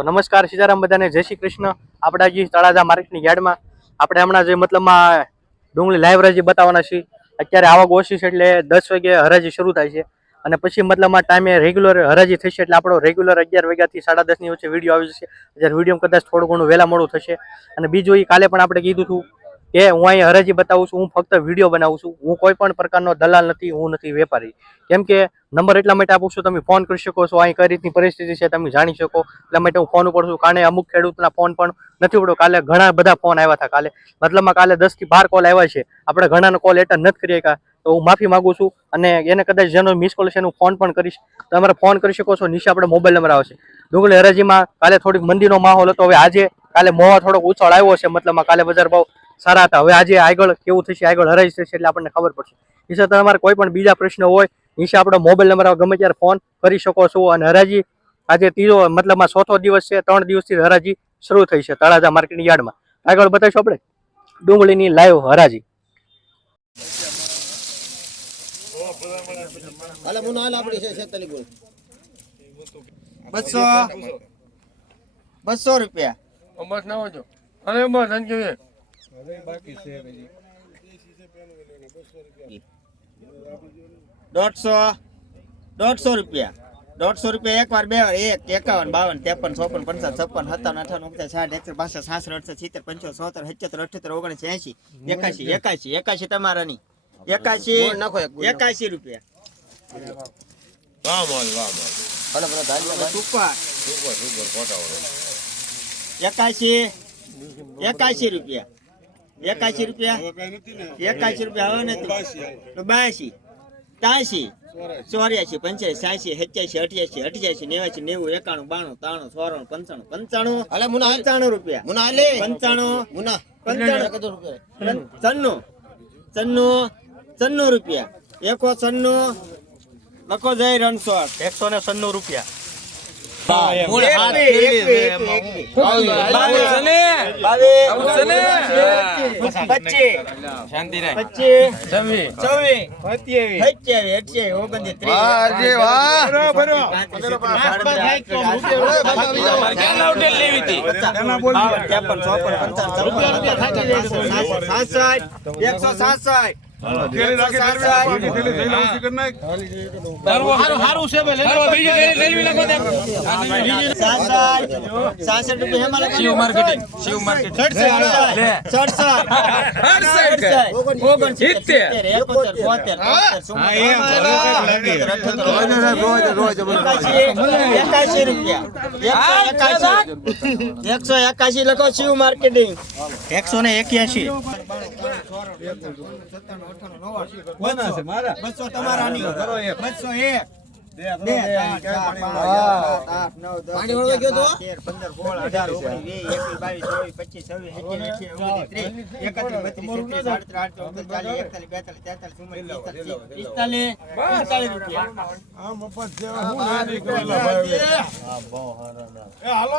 તો નમસ્કાર સીતારામ બધાને, જય શ્રી કૃષ્ણ. આપણા જે તળાજા માર્કેટની યાર્ડમાં આપણે હમણાં જે મતલબમાં ડુંગળી લાઈવ હરાજી બતાવવાના છીએ. અત્યારે આવક ઓછી છે એટલે દસ વાગે હરાજી શરૂ થાય છે. અને પછી મતલબમાં ટાઈમે રેગ્યુલર હરાજી થશે એટલે આપણો રેગ્યુલર અગિયાર વાગ્યાથી સાડા દસની વચ્ચે વીડિયો આવી જશે. જ્યારે વીડિયો કદાચ થોડું ઘણું વહેલા મોડું થશે. અને બીજું એ કાલે પણ આપણે કીધું હતું કે હું અહીંયા હરાજી બતાવું છું, હું ફક્ત વીડિયો બનાવું છું, હું કોઈ પણ પ્રકારનો દલાલ નથી, હું નથી વેપારી. કેમ કે નંબર એટલા માટે આપું છું, તમે ફોન કરી શકો છો અહીં કઈ રીતની પરિસ્થિતિ છે તમે જાણી શકો. એટલા માટે હું ફોન ઉપર છું, કારણે અમુક ખેડૂતના ફોન પણ નથી ઉપડ્યો કાલે ઘણા બધા ફોન આવ્યા હતા કાલે. મતલબમાં કાલે દસથી બાર કોલ આવ્યા છે. આપણે ઘણાનો કોલ એટેન્ડ નથી કરી શક્યા. તો હું માફી માગું છું અને એને કદાચ જેનો મિસ કોલ છે એનું ફોન પણ કરીશ. તમારે ફોન કરી શકો છો, નીચે આપણે મોબાઈલ નંબર આવશે. ડુંગળી હરાજીમાં કાલે થોડીક મંદીનો માહોલ હતો. હવે આજે કાલે મોવા થોડોક ઉછળ આવ્યો છે. મતલબમાં કાલે બજાર ભાવ સારા હતા. હવે આજે આગળ કેવું થશે આગળ હરાજી થશે એટલે આપણને ખબર પડશે. નિશા તમારે કોઈ પણ બીજા પ્રશ્ન હોય નિશા આપણો મોબાઈલ નંબર ગમે ત્યારે ફોન કરી શકો છો. અને હરાજી આજે ત્રીજો મતલબમાં ચોથો દિવસ છે ત્રણ દિવસથી હરાજી શરૂ થઈ છે તળાજા માર્કેટની યાર્ડમાં. આગળ બતાવીશું આપણે. ડુંગળીની લાઈવ હરાજી. હાલે મુનો હાલ આપડી છે છેતાલી બોલ. બસો. બસો રૂપિયા. બસ ના હોજો અરે બસ દોઢસો દોઢસો રૂપિયા. દોઢસો રૂપિયા એકવાર બે વાર એક એકાવન બાવન ત્રેપન ચોપન પંચાવન છપ્પન સત્તાવન અઠાવન ઓગણસાઠ સાઠ એકસઠ બાસઠ સાસઠ અડસઠ સિત્તેર પંચોતેર સોતેર સત્યોતેર અઠ્યોતેર ઓગણીસ એસી એકાશી એકાશી એકાશી તમારાની. એકાશી નાખો એક એકાશી રૂપિયા. વાહ મોલ વાહ મોલ. ભલે ભલે સુપર. સુપર સુપર ફોટા એકાશી એકાશી રૂપિયા. એકાશી રૂપિયા? એકાશી રૂપિયા હવે નથી. તો બાસી. ત્યાસી ચોર્યાસી પંચ્યાસી સાસી સત્યાસી અઠ્યાસી અઠ્યાસી નેવાસી નેવું એકાણું બાણું ત્રાણું ચોરાણું પંચાણું પંચાણું પંચાણું રૂપિયા. પંચાણું મુના. પંચાણું. ચન્નું. ચન્નું ચન્નું રૂપિયા. એકો ચન્નું. લખો જય રણછોડ. એકસો ને સન્નું રૂપિયા. છપ્પન, સત્તાવન, સાસઠ, સાસઠ, એકસો સાસઠ એકસો એકાશી. લખો શિવ માર્કેટિંગ. એકસો ને એક્યાસી બસો તમારાની. બસો એક. બે ત્રણ ચાર પાંચ સાત આઠ નવ દસ પાણી વાળવા ગયો તો? તેર પંદર સોળ અઢાર ઓગણીસ વીસ એકવીસ બાવીસ ચોવીસ પચીસ છવ્વીસ સત્યાવીસ અઠ્યાવીસ ઓગણત્રીસ એકત્રીસ બત્રીસ તેત્રીસ સાડત્રીસ આડત્રીસ ઓગણચાલીસ એકતાલીસ બેતાલીસ તેતાલીસ ચુમ્માલીસ પિસ્તાલીસ પિસ્તાલીસ પિસ્તાલીસ રૂપિયા. હાલો,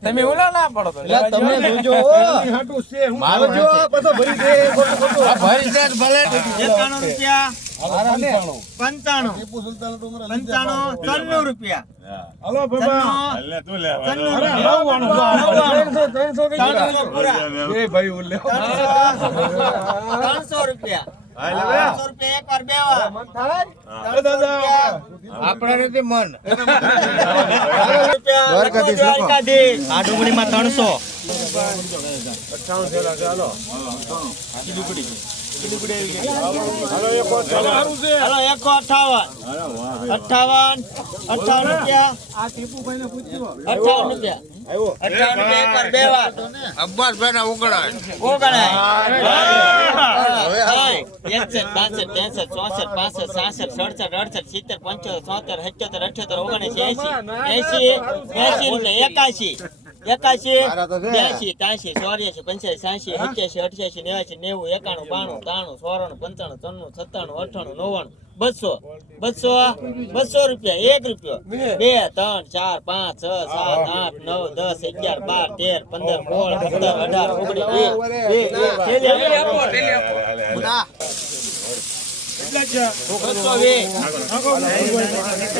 તમે ઓલા ના પડો તમે જોજો મારો જો બધો ભરી દે રૂપિયા. ત્રણસો રૂપિયા. ડુંગળીમાં ત્રણસો. અઠાવન અઠાવન રૂપિયા. અઠાવન રૂપિયા. અઠાવન રૂપિયા એક વાર બે વાર અબ્બાસ ભાઈ ઉગડાય એકાશી એકાશી બ્યાસી ત્યાસી ચોર્યાસી પંચ્યાસી સાસી સત્યાસી અઠ્યાસી નેવ્યાસી નેવું એકાણું બાણું ત્રાણું ચોરાણું પંચાણું ત્રણું સત્તાણું અઠાણું નવ્વાણું બસો બસો બસો રૂપિયા એક રૂપિયો બે ત્રણ ચાર પાંચ છ સાત આઠ નવ દસ અગિયાર બાર તેર પંદર સોળ સત્તર અઢાર ઓગણીસ વીસ, વીસ, વીસ. થેલી આપો. બસો વીસ.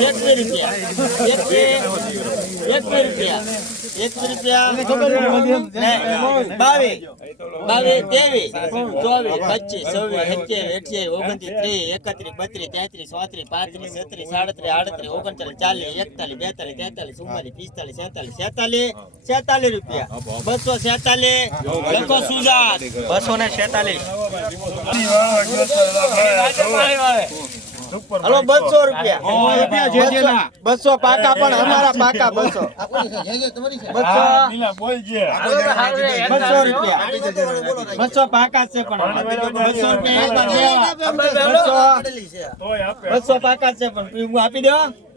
એકવીસ રૂપિયા એકવીસ એકવીસ રૂપિયા એકવીસ રૂપિયા નહીં. બાવીસ બાવીસ ત્રેવીસ ચોવીસ પચીસ છવ્વીસ સત્યાવીસ અઠ્યાવીસ ઓગણત્રીસ ત્રીસ એકત્રીસ બત્રીસ તેત્રીસ ચોત્રીસ પાંત્રીસ છત્રીસ સાડત્રીસ આડત્રીસ ઓગણચાલીસ ચાલીસ એકતાલીસ બેતાલીસ તેતાલીસ ચુમ્માલીસ પિસ્તાલીસ છેતાલીસ છેતાલીસ છેતાલીસ રૂપિયા બસો છેતાલીસ લખો સુજાત બસો ને છેતાલીસ હલો બસો રૂપિયા બસો પાકા પણ અમારા પાકા બસો બસો બસો રૂપિયા બસો પાકા છે પણ બસો રૂપિયા દેવા. બસો પાકા છે પણ હું આપી દો દસ અગિયાર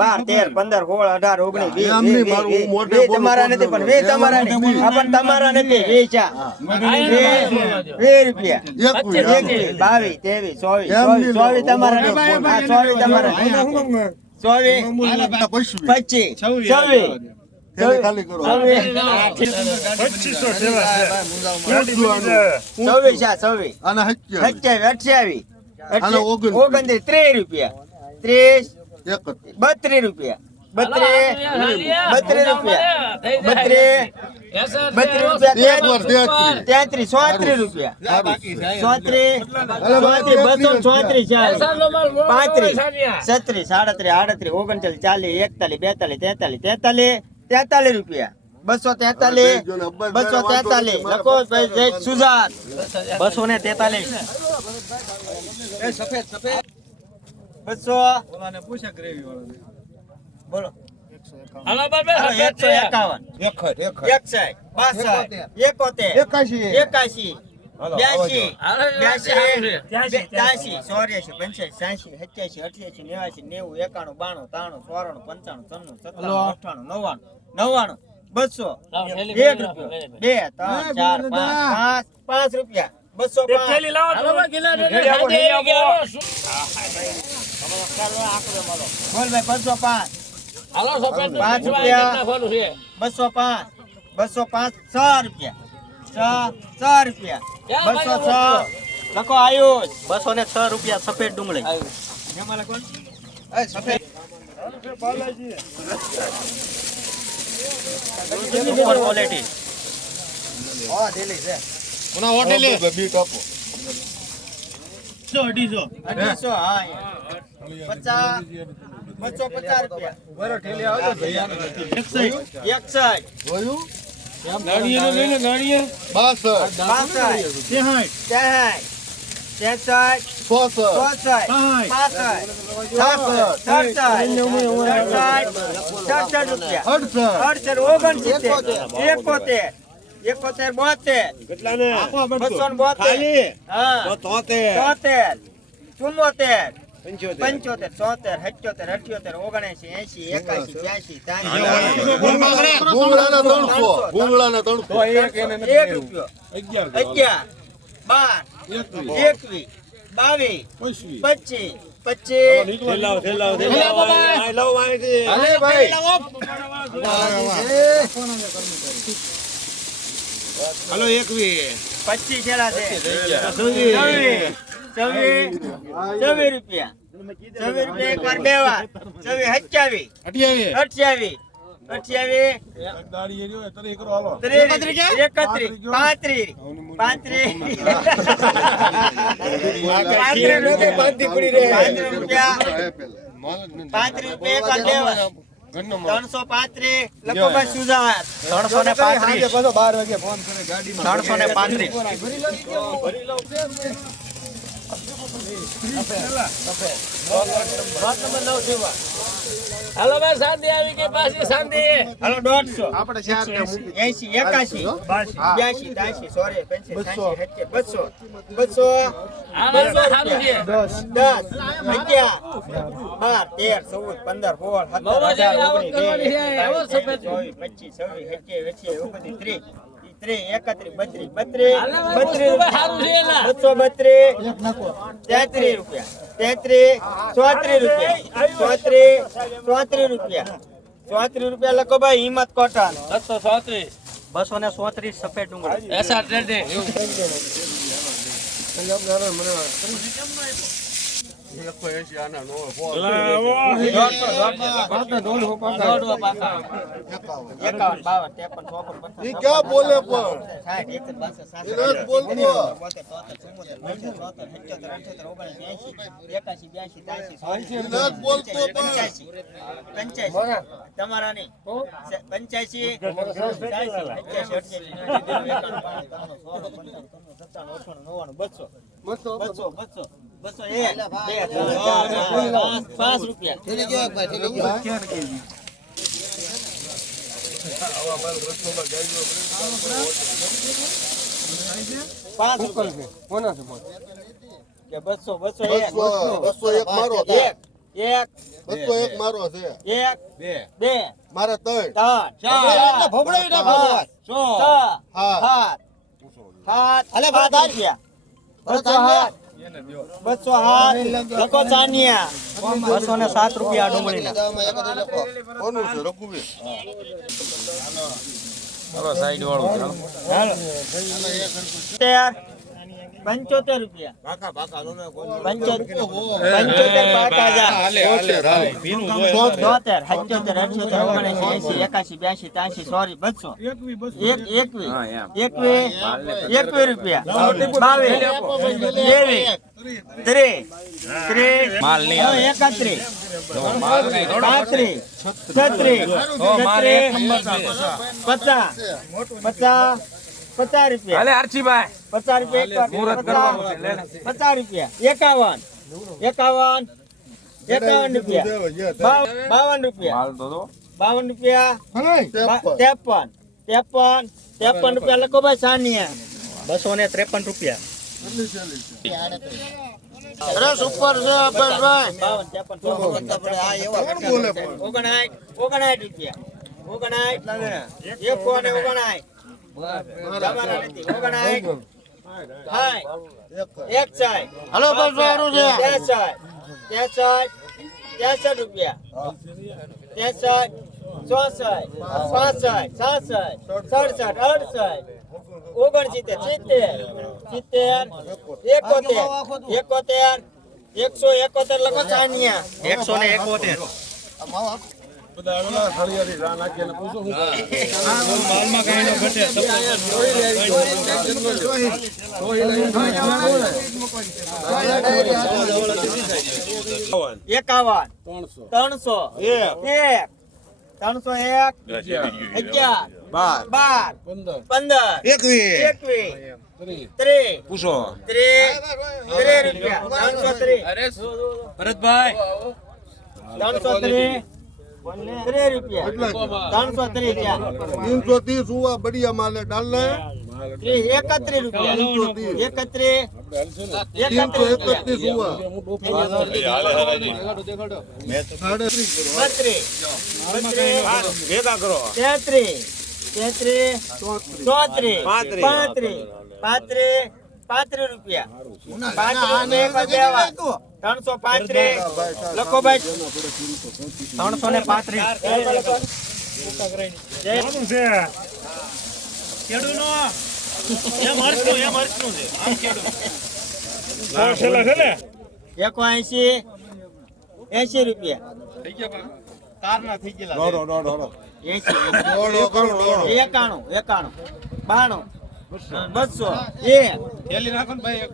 બાર તેર પંદર સોળ અઢાર ઓગણીસ વીસ એમની વીસ, મારું વીસ, મોઢે વીસ બોલું તમારા નથી પણ વીસ તમારા પણ તમારા નથી વીસ વીસ વીસ રૂપિયા. એકવીસ બાવીસ ત્રેવીસ ચોવીસ ચોવીસ ચોવીસ તમારા ચોવીસ તમારા ચોવીસ પચીસ. છવ્વીસ. ખાલી કરો. છવ્વીસ આ છવ્વીસ અને હત્યા સત્યાવીસ અઠ્યાવીસ. ઓગણત્રીસ. ઓગણત્રીસ ત્રીસ રૂપિયા. ત્રીસ બત્રીસ રૂપિયા. બત્રીસ. બત્રીસ રૂપિયા. બત્રીસ. બત્રીસ રૂપિયા. તેત્રીસ. ચોત્રીસ રૂપિયા. ચોત્રીસ. ચોત્રીસ બસો ચોત્રીસ પાંત્રીસ. છત્રીસ સાડત્રીસ આડત્રીસ ઓગણચાલીસ ચાલીસ એકતાલીસ બેતાલીસ તેતાલીસ તેતાલીસ તેતાલીસ રૂપિયા. બસો તેતાલીસ બસો તેતાલીસ. લખો સુજાત. બસો ને તેતાલીસ. બસો. બોલો. હાલો, એકસો એકાવન. એકસાઠ બાસઠ એકોતેર. એકાશી. એકાશી બ્યાસી બ્યાસી ત્યાસી ચોર્યાસી પંચ્યાસી સાસી સત્યાસી અઠ્યાસી નેવાસી નેવું એકાણું બાણું ત્રાણું ચોરાણું પંચાણું છન્નું સત્તાણું અઠાણું નવ્વાણું નવ્વાણું બસો. એક રૂપિયો. બે ત્રણ ચાર પાંચ પાંચ પાંચ રૂપિયા. બસો પાંચ બોલ. ભાઈ બસો પાંચ. પાંચ રૂપિયા. બસો પાંચ. બસો પાંચ છ રૂપિયા. છ છ રૂપિયા. બસો છ. લખો આયુષ. બસો ને છ રૂપિયા સફેદ ડુંગળી. સફેદ લખો ને. સુપર ક્વોલિટી બીટ આપો. અઢીસો હા અહીંયા. પચાસ બસો પચાસ રૂપિયા. એકસઠ જોયું બાસઠ. બાસઠ. ત્રેસઠ તેસઠ. ચોસઠ. ચોસઠ. પાસઠ. છાસઠ. સડસઠ. સડસઠ. રૂપિયા. અડસઠ. અડસઠ ઓગણસિત્તેર. એકોતેર. એકોતેર બોતેર. બસો ને બોતેર. હા. તોતેર ચુમ્મોતેર. પંચોતેર. ચોતેર અઠ્યોતેર અઠ્યોતેર ઓગણએસી એસી એકાસી ત્યાસી અગિયાર બાર એકવીસ. બાવીસ પચીસ. પચીસ અરે ભાઈ પચીસ છેલ્લા છે. છવ્વીસ છવ્વીસ છવ્વીસ રૂપિયા. છવ્વીસ રૂપિયા એક વાર બે વાર. છવ્વીસ અઠ્યાવીસ. અઠ્યાવીસ. એકત્રીસ. પાંત્રીસ. પાંત્રીસ. પાંત્રીસ રૂપિયા. રૂપિયા પાંત્રીસ બે વાર ત્રણસો પાંત્રીસ. લખો ભાઈ સુજાત ત્રણસો ને ત્રણસો ને પાંત્રીસ હાલો ભાઈ શાંતિ આવી ગઈ પાછી શાંતિ હાલો દોઢસો. એસી એકાશી. બ્યાસી ત્યાસી સોરી પંચી બસો. બસો. આમાં તો સારું છે. દસ અગિયાર બાર તેર ચૌદ પંદર સોળ સત્તર અઢાર ઓગણીસ પચીસ છવ્વીસ સત્યાવીસ ઓગણત્રીસ ત્રીસ બસો બત્રીસ તેત્રીસ રૂપિયા. તેત્રીસ ચોત્રીસ રૂપિયા. ચોત્રીસ ચોત્રીસ રૂપિયા. ચોત્રીસ રૂપિયા લખો ભાઈ હિંમત કોટન બસો ચોત્રીસ બસો ને સોત્રીસ સફેદ ડુંગળી. એસા ટ્રેડે. પંચ્યાસી, પંચ્યાસી. તમારા નહીં પંચ્યાસી સાઠી, અઠ્યાસી, બસો બસો. એક પાંચ કે બસો બસો બસો મારો છે. એક એક બસો એક મારો છે. એક બે. મારે ત્રણ. ત્રણ ચાર નાખો. છ હા. સાત સાત અલે રૂપિયા બસો સાત બસો સાત લખો ચાનિયા બસો ને સાત રૂપિયા આ કોનું છે રઘુવીર ચાલો. સાઈડ વાળું તેર પંચોતેર રૂપિયા. પંચોતેર હાલો. તોતેર સત્યોતેર અઠ્યોતેર ઓગણએંસી એંસી એકાશી બ્યાસી ત્યાસી સોરી બસો. એક એકવી એકવી એકવી રૂપિયા. બાવીસ. ત્રેવીસ ત્રીસ. ત્રીસ. એકત્રીસ. પાંત્રીસ. છત્રીસ. છત્રીસ પચાસ. પચાસ. પચાસ રૂપિયા. હાલે આરસીભાઈ પચાસ રૂપિયા. પચાસ. રૂપિયા. એકાવન. એકાવન. એકાવન રૂપિયા. બાવન રૂપિયા. માલ તો દો. બાવન રૂપિયા. ત્રેપન. ત્રેપન. ત્રેપન. રૂપિયા. લખો ભાઈ સાનિયા. બસો ને ત્રેપન રૂપિયા. બાવન ઉપર છે પણ? ઓગણાઠ ઓગણાઠ રૂપિયા. ઓગણાઠ એકો ને ઓગણાઠ ઓગણાઠ એક સાય હલો સારું છે. ત્રેસઠ ત્રેસઠ તેસઠ રૂપિયા. ત્રેસઠ ચોસઠ પાસઠ સાસઠ સડસઠ અડસઠ ઓગણસિત્તેર. સિત્તેર. સિત્તેર. એકોતેર. એકોતેર. એકસો એકોતેર લખો છાનિયા એકસો ને એકોતેર. એકાવન ત્રણસો. એક. ત્રણસો એક અગિયાર બાર. પંદર. એકવીસ. એકવીસ ત્રીસ. પૂછો. રૂપિયા. ત્રણસો ત્રીસ. ભરતભાઈ. ત્રણસો ત્રીસ રૂપિયા બઢિયા માલે ડાલ એકત્રીસ રૂપિયા. એકત્રીસ. ભેગા કરો. તેત્રીસ. તેત્રીસ. ચોત્રીસ. પાંત્રીસ. પાંત્રીસ. પાંત્રીસ. રૂપિયા. ત્રણસો પાંત્રીસ. લખો ભાઈ. ત્રણસો ને પાંત્રીસ. એકો એસી એસી રૂપિયા. એસી દોડો કરો દોડો એકાણું એકાણું બાણું બસો એક.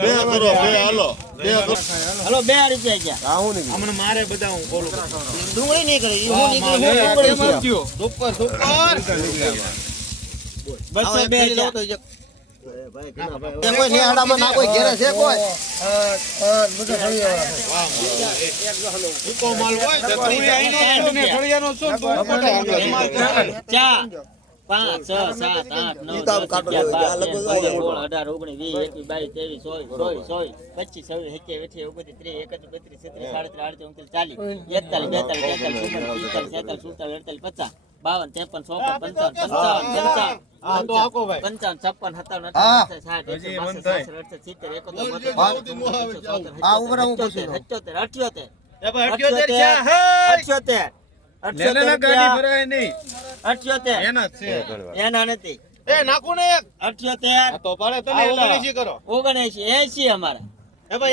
બે કરો બે હાલો. બે કરો બે રૂપિયા ગયા. હમણાં મારે બધા હું બોલું. ડુંગળી નીકળે ઈ હું નીકળી હું ડુંગળી છે. બસો બે કોઈ નેહાડામાં ના કોઈ ઘેરે છે કોઈ? ચાર. પાંચ છ સાત આઠ નવ અઢાર ઓગણીસ વીસ એકવીસ બાવીસ ત્રેવીસ ચોવીસ ચોવીસ ચોવીસ પચીસ છવ્વીસ સત્યાવીસ અઠ્યાવીસ ઓગણત્રીસ ત્રીસ એકત્રીસ બત્રીસ છત્રીસ સાડત્રીસ આડત્રીસ ઓગણત્રીસ ચાલીસ એકતાલીસ બેતાલીસ તેતાલીસ ચુમ્માલીસ પિસ્તાલીસ છેતાલીસ સુડતાલીસ અડતાલીસ પચાસ બાવન ત્રેપન ચોપન પંચાવન પંચાવન પંચાવન. પંચાવન છપ્પન સત્તાવન અઠાવન સાઠ એકસઠ બાસઠ અડસઠ સિત્તેર એકોતેર. અઠ્યોતેર અઠ્યોતેર અઠ્યોતેર. અઠ્યોતેર લેલે ગાડી ભરાય નહીં. અઠ્યોતેર. એના છે. એના નથી. એ નાખું ને એક. અઠ્યોતેર. તો પાડે કરો. ઓગણએસી એસી અમારા. એકાણું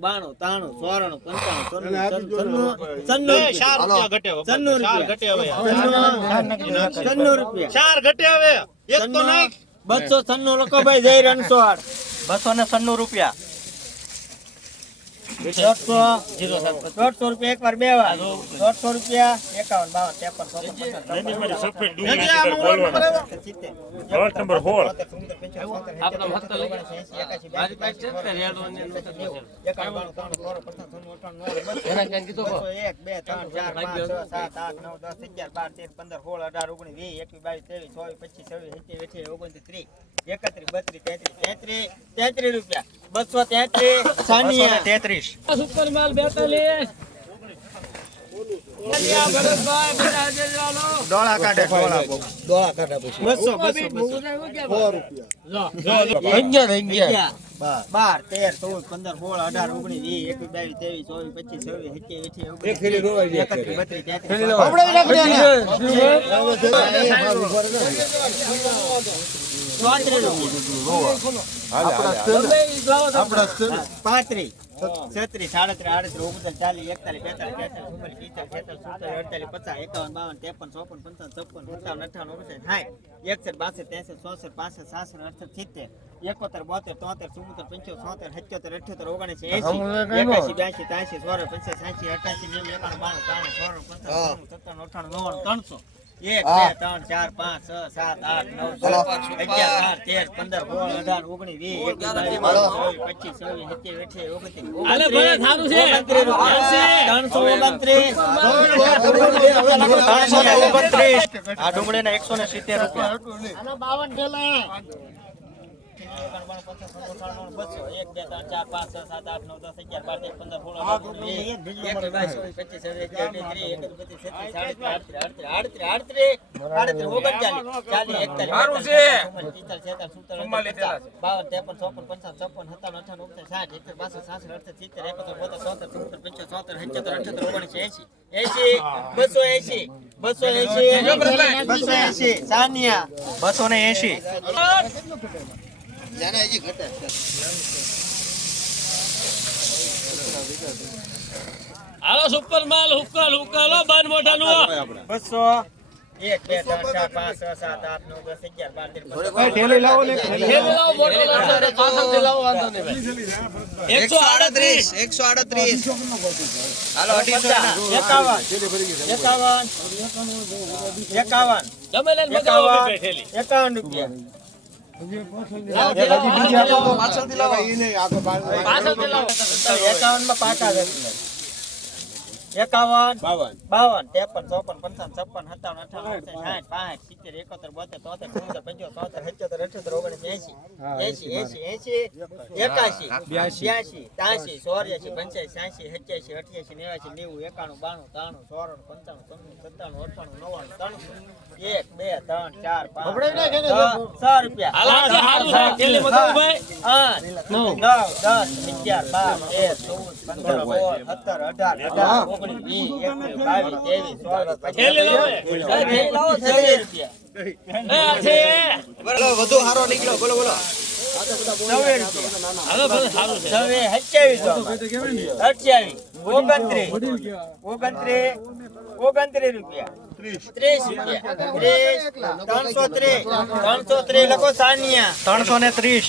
બાણું તાણું ચોરાણું પંચાણું ચાર ઘટે હવે. એક તો નાખ. બસો છન્નું લખો ભાઈ જય રણછોડ. બસો ને સન્નું રૂપિયા. દોઢસો દોઢસો રૂપિયા એક વાર બે વાર. દોઢસો રૂપિયા એકાવન બાવન ત્રેપન. એક બે ત્રણ ચાર પાંચ છ સાત આઠ નવ દસ અગિયાર બાર તેર પંદર સોળ અઢાર ઓગણીસ વીસ એકવીસ બાવીસ ત્રેવીસ ચોવીસ પચીસ છવ્વીસ સત્યાવીસ અઠ્યાવીસ ઓગણત્રીસ ત્રીસ એકત્રીસ બત્રીસ તેત્રીસ તેત્રીસ તેત્રીસ રૂપિયા. બસો તેત્રીસ તેત્રીસ. સુપર માલ બેતાલીસ બાર. તેર ચૌદ પંદર સોળ અઢાર ઓગણીસ વીસ એકવીસ બાવીસ ત્રેવીસ ચોવીસ પચીસ છવ્વીસ એકત્રીસ બત્રીસ ચોત્રીસ પાંત્રીસ છત્રીસ સાડત્રીસ આડત્રીસ ઓગણત્રીસ ચાલીસ એકતાલીસ બેતાલીસ તેતાલીસ ચુમ્માલીસ પિસ્તાલીસ છેતાલીસ સુડતાલીસ અડતાલીસ પચાસ એકાવન બાવન ત્રેપન ચોપન પંચાવન છપ્પન સત્તાવન અઠાવન ઓગણસાઠ સાઠ એકસઠ બાસઠ ત્રેસઠ ચોસઠ પાસઠ સાસઠ અડસઠ સિત્તેર એકોતેર બોતેર તોતેર ચુમ્મોતેર પંચોતેર સોતેર સત્યોતેર અઠ્યોતેર ઓગણસી એસી એકાશી બ્યાસી ત્યાસી સોળ પંચાસી સાસી અઠાસી નેવું એકાણું બાણું ત્રાણું ચોરાણું પંચાણું સત્તાણું અઠાણું નવ્વાણું ત્રણસો. એક બે ત્રણ ચાર પાંચ છ સાત આઠ નવ અગિયાર બાર તેર પંદર સોળ અઢાર ઓગણીસ વીસ પચીસ છવ્વીસ સત્યાવીસ અઠ્યાવીસ ઓગણત્રીસ. ત્રણસો આ ડુંગળી ના એકસો ને સિત્તેર રૂપિયા. બસો બાવન ત્રેપન ચોપન પંચાવન ચોપન સત્તાવન અઠાવન ઓગણસાઠ સાઠ એકસઠ બાસઠ સાસઠ અડસઠ સિત્તેર એકોતેર બોતેર ચોતેર ચુમ્મોતેર પંચોતેર ચોતેર એસી એસી બસો એસી બસો એસી બસો બસો ને એસી હાલો સુપર માલ હુક્કલ હુક્કલ હો, મોટા નું બસો એક બે ત્રણ ચાર પાંચ છ સાત આઠ નવ દસ અગિયાર બાર તેર પંદર થેલી લાવો મોટો લાવશો એટલે પાછળથી લાવો વાંધો નહીં એકસો આડત્રીસ એકસો આડત્રીસ હાલો અઢીસો એકાવન એકાવન એકાવન ગમે લઈને મગાવો એકાવન ભાઈ થેલી એકાવન રૂપિયા પાછળથી લાવો. પાછળથી એકાવનમાં પાકા છે એકાવન બાવન. બાવન ત્રેપન ચોપન પંચાવન છપ્પન સત્તાવન અઠાવન સાઠ પાંચ સિત્તેર એકોતેર બોતેર તોતેર ચુમ્મોતેર પંચોતેર તોતેર સત્યોતેર અઠ્યોતેર ઓગણીસ એસી એસી એસી એસી એકાશી બ્યાસી ત્યાસી ચોર્યાસી પંચ્યાસી સાસી સત્યાસી અઠ્યાસી નેવાસી નેવું એકાણું બાણું ત્રાણું ચોરણ પંચાણું ત્રણ સત્તાણું અઠાણું નવ્વાણું ત્રણ એક બે ત્રણ ચાર પાંચ છ, રૂપિયા. આઠ નવ. દસ અગિયાર બાર તેર ચૌદ પંદર સોળ સત્તર અઢાર અઢાર વધુ સારો નીકળ્યો બોલો બોલો. ઓગણત્રીસ ઓગણત્રીસ ઓગણત્રીસ રૂપિયા. ત્રીસ રૂપિયા. ત્રીસ ત્રણસો ત્રીસ ત્રણસો ત્રીસ લખો સાનિયા. ત્રણસો ને ત્રીસ.